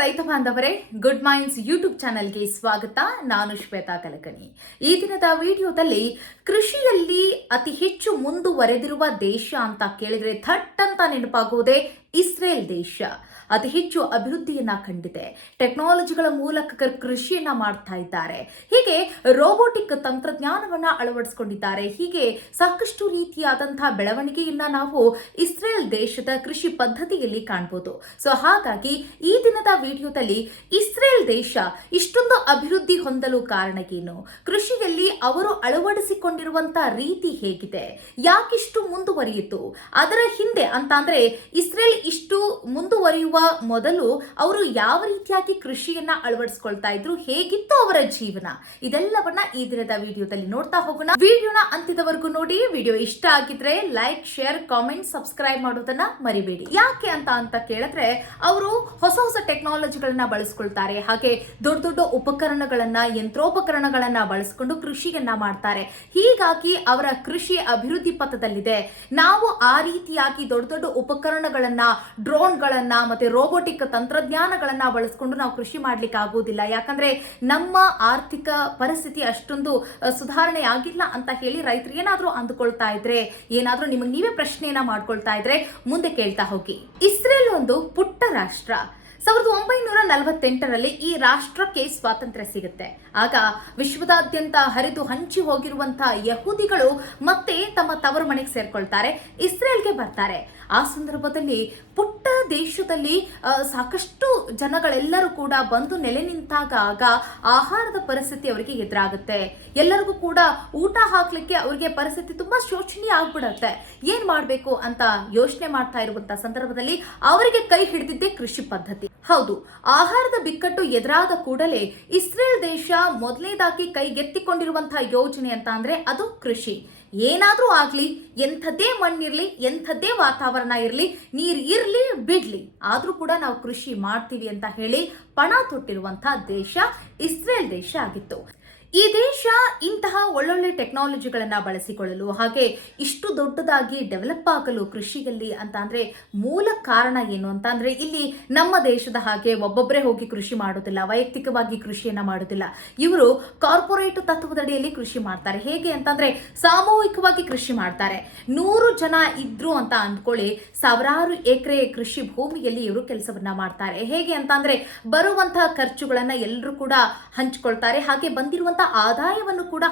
ರೈತ ಬಾಂಧವರೇ good minds YouTube ಚಾನೆಲ್ಗೆ ಸ್ವಾಗತ. ನಾನು ಶ್ವೇತಾ ಕಲಕಣಿ. ಈ ದಿನದ ವಿಡಿಯೋದಲ್ಲಿ ಕೃಷಿಯಲ್ಲಿ ಅತಿ ಹೆಚ್ಚು ಮುಂದುವರೆದಿರುವ ದೇಶ ಅಂತ ಕೇಳಿದ್ರೆ ಥಟ್ ಅಂತ ನೆನಪಾಗುವುದೇ ಇಸ್ರೇಲ್ ದೇಶ. ಅತಿ ಹೆಚ್ಚು ಅಭಿವೃದ್ಧಿಯನ್ನ ಕಂಡಿದೆ. ಟೆಕ್ನಾಲಜಿಗಳ ಮೂಲಕ ಕೃಷಿಯನ್ನ ಮಾಡ್ತಾ ಇದ್ದಾರೆ. ಹೀಗೆ ರೋಬೋಟಿಕ್ ತಂತ್ರಜ್ಞಾನವನ್ನ ಅಳವಡಿಸಿಕೊಂಡಿದ್ದಾರೆ. ಹೀಗೆ ಸಾಕಷ್ಟು ರೀತಿಯಾದಂತಹ ಬೆಳವಣಿಗೆಯನ್ನ ನಾವು ಇಸ್ರೇಲ್ ದೇಶದ ಕೃಷಿ ಪದ್ಧತಿಯಲ್ಲಿ ಕಾಣಬಹುದು ಸೊ ಹಾಗಾಗಿ ಈ ದಿನದ ವಿಡಿಯೋದಲ್ಲಿ ಇಸ್ರೇಲ್ ದೇಶ ಇಷ್ಟೊಂದು ಅಭಿವೃದ್ಧಿ ಹೊಂದಲು ಕಾರಣ ಏನು? ಕೃಷಿಯಲ್ಲಿ ಅವರು ಅಳವಡಿಸಿಕೊಂಡಿರುವಂತ ರೀತಿ ಹೇಗಿದೆ? ಯಾಕಿಷ್ಟು ಮುಂದುವರಿಯಿತು? ಅದರ ಹಿಂದೆ ಅಂತ ಅಂದ್ರೆ ಇಸ್ರೇಲ್ ಇಷ್ಟು ಮುಂದುವರಿಯುವ ಮೊದಲು ಅವರು ಯಾವ ರೀತಿಯಾಗಿ ಕೃಷಿಯನ್ನ ಅಳವಡಿಸ್ಕೊಳ್ತಾ ಇದ್ರು, ಹೇಗಿತ್ತು ಅವರ ಜೀವನ? ಇದೆಲ್ಲವನ್ನ ಈ ದಿನದ ವಿಡಿಯೋದಲ್ಲಿ ನೋಡ್ತಾ ಹೋಗೋಣ. ವಿಡಿಯೋನ ಅಂತ್ಯದವರೆಗೂ ನೋಡಿ, ವಿಡಿಯೋ ಇಷ್ಟ ಆಗಿದ್ರೆ ಲೈಕ್, ಶೇರ್, ಕಾಮೆಂಟ್, ಸಬ್ಸ್ಕ್ರೈಬ್ ಮಾಡೋದನ್ನ ಮರಿಬೇಡಿ. ಯಾಕೆ ಅಂತ ಅಂತ ಕೇಳಿದ್ರೆ, ಅವರು ಹೊಸ ಹೊಸ ಟೆಕ್ನಾಲಜಿಗಳನ್ನ ಬಳಸ್ಕೊಳ್ತಾರೆ. ಹಾಗೆ ದೊಡ್ಡ ದೊಡ್ಡ ಉಪಕರಣಗಳನ್ನ, ಯಂತ್ರೋಪಕರಣಗಳನ್ನ ಬಳಸ್ಕೊಂಡು ಕೃಷಿಯನ್ನ ಮಾಡ್ತಾರೆ. ಹೀಗಾಗಿ ಅವರ ಕೃಷಿ ಅಭಿವೃದ್ಧಿ ಪಥದಲ್ಲಿದೆ. ನಾವು ಆ ರೀತಿಯಾಗಿ ದೊಡ್ಡ ದೊಡ್ಡ ಉಪಕರಣಗಳನ್ನ ಡ್ರೋನ್ಗಳನ್ನ ಮತ್ತೆ ರೋಬೋಟಿಕ್ ತಂತ್ರಜ್ಞಾನಗಳನ್ನು ಬಳಸ್ಕೊಂಡು ನಾವು ಕೃಷಿ ಮಾಡ್ಲಿಕ್ಕೆ ಆಗೋದಿಲ್ಲ ಯಾಕಂದ್ರೆ ನಮ್ಮ ಆರ್ಥಿಕ ಪರಿಸ್ಥಿತಿ ಅಷ್ಟೊಂದು ಸುಧಾರಣೆ ಆಗಿಲ್ಲ ಅಂತ ಹೇಳಿ ರೈತರು ಏನಾದರೂ ಅಂದುಕೊಳ್ತಾ ಇದ್ರೆ, ಏನಾದರೂ ನಿಮಗೆ ನೀವೇ ಪ್ರಶ್ನೆಯನ್ನ ಮಾಡ್ಕೊಳ್ತಾ ಇದ್ರೆ ಮುಂದೆ ಕೇಳ್ತಾ ಹೋಗಿ. ಇಸ್ರೇಲ್ ಒಂದು ಪುಟ್ಟ ರಾಷ್ಟ್ರ. ಸಾವಿರದ ಒಂಬೈನೂರ ನಲವತ್ತೆಂಟರಲ್ಲಿ ಈ ರಾಷ್ಟ್ರಕ್ಕೆ ಸ್ವಾತಂತ್ರ್ಯ ಸಿಗುತ್ತೆ. ಆಗ ವಿಶ್ವದಾದ್ಯಂತ ಹರಿದು ಹಂಚಿ ಹೋಗಿರುವಂತಹ ಯಹೂದಿಗಳು ಮತ್ತೆ ತಮ್ಮ ತವರು ಮನೆಗೆ ಸೇರ್ಕೊಳ್ತಾರೆ, ಇಸ್ರೇಲ್ಗೆ ಬರ್ತಾರೆ. ಆ ಸಂದರ್ಭದಲ್ಲಿ ಪುಟ್ಟ ದೇಶದಲ್ಲಿ ಸಾಕಷ್ಟು ಜನಗಳೆಲ್ಲರೂ ಕೂಡ ಬಂದು ನೆಲೆ ನಿಂತಾಗ ಆಗ ಆಹಾರದ ಪರಿಸ್ಥಿತಿ ಅವರಿಗೆ ಎದುರಾಗುತ್ತೆ. ಎಲ್ಲರಿಗೂ ಕೂಡ ಊಟ ಹಾಕ್ಲಿಕ್ಕೆ ಅವರಿಗೆ ಪರಿಸ್ಥಿತಿ ತುಂಬಾ ಶೋಚನೀಯ ಆಗ್ಬಿಡತ್ತೆ. ಏನ್ ಮಾಡ್ಬೇಕು ಅಂತ ಯೋಚನೆ ಮಾಡ್ತಾ ಇರುವಂತ ಸಂದರ್ಭದಲ್ಲಿ ಅವರಿಗೆ ಕೈ ಹಿಡಿದಿದ್ದೇ ಕೃಷಿ ಪದ್ಧತಿ. ಹೌದು, ಆಹಾರದ ಬಿಕ್ಕಟ್ಟು ಎದುರಾದ ಕೂಡಲೇ ಇಸ್ರೇಲ್ ದೇಶ ಮೊದಲನೇದಾಗಿ ಕೈಗೆತ್ತಿಕೊಂಡಿರುವಂತಹ ಯೋಜನೆ ಅಂತ ಅಂದ್ರೆ ಅದು ಕೃಷಿ. ಏನಾದ್ರೂ ಆಗ್ಲಿ, ಎಂಥದ್ದೇ ಮಣ್ಣಿರ್ಲಿ, ಎಂಥದ್ದೇ ವಾತಾವರಣ ಇರ್ಲಿ, ನೀರ್ ಇರ್ಲಿ, ಬಿಡ್ಲಿ. ಆದ್ರೂ ಕೂಡ ನಾವು ಕೃಷಿ ಮಾಡ್ತೀವಿ ಅಂತ ಹೇಳಿ ಪಣ ತೊಟ್ಟಿರುವಂತಹ ದೇಶ ಇಸ್ರೇಲ್ ದೇಶ ಆಗಿತ್ತು. ಈ ದೇಶ ಇಂತಹ ಒಳ್ಳೊಳ್ಳೆ ಟೆಕ್ನಾಲಜಿಗಳನ್ನು ಬಳಸಿಕೊಳ್ಳಲು ಹಾಗೆ ಇಷ್ಟು ದೊಡ್ಡದಾಗಿ ಡೆವಲಪ್ ಆಗಲು ಕೃಷಿಯಲ್ಲಿ ಅಂತ ಅಂದ್ರೆ ಮೂಲ ಕಾರಣ ಏನು ಅಂತ ಅಂದ್ರೆ ಇಲ್ಲಿ ನಮ್ಮ ದೇಶದ ಹಾಗೆ ಒಬ್ಬೊಬ್ಬರೇ ಹೋಗಿ ಕೃಷಿ ಮಾಡೋದಿಲ್ಲ, ವೈಯಕ್ತಿಕವಾಗಿ ಕೃಷಿಯನ್ನ ಮಾಡೋದಿಲ್ಲ. ಇವರು ಕಾರ್ಪೊರೇಟ್ ತತ್ವದಡಿಯಲ್ಲಿ ಕೃಷಿ ಮಾಡ್ತಾರೆ. ಹೇಗೆ ಅಂತಂದರೆ ಸಾಮೂಹಿಕವಾಗಿ ಕೃಷಿ ಮಾಡ್ತಾರೆ. ನೂರು ಜನ ಇದ್ರು ಅಂತ ಅಂದ್ಕೊಳ್ಳಿ ಸಾವಿರಾರು ಎಕರೆ ಕೃಷಿ ಭೂಮಿಯಲ್ಲಿ ಇವರು ಕೆಲಸವನ್ನ ಮಾಡ್ತಾರೆ. ಹೇಗೆ ಅಂತಂದ್ರೆ ಬರುವಂತಹ ಖರ್ಚುಗಳನ್ನು ಎಲ್ಲರೂ ಕೂಡ ಹಂಚ್ಕೊಳ್ತಾರೆ. ಹಾಗೆ ಬಂದಿರುವಂತಹ ಆದಾಯವನ್ನು ಕೂಡ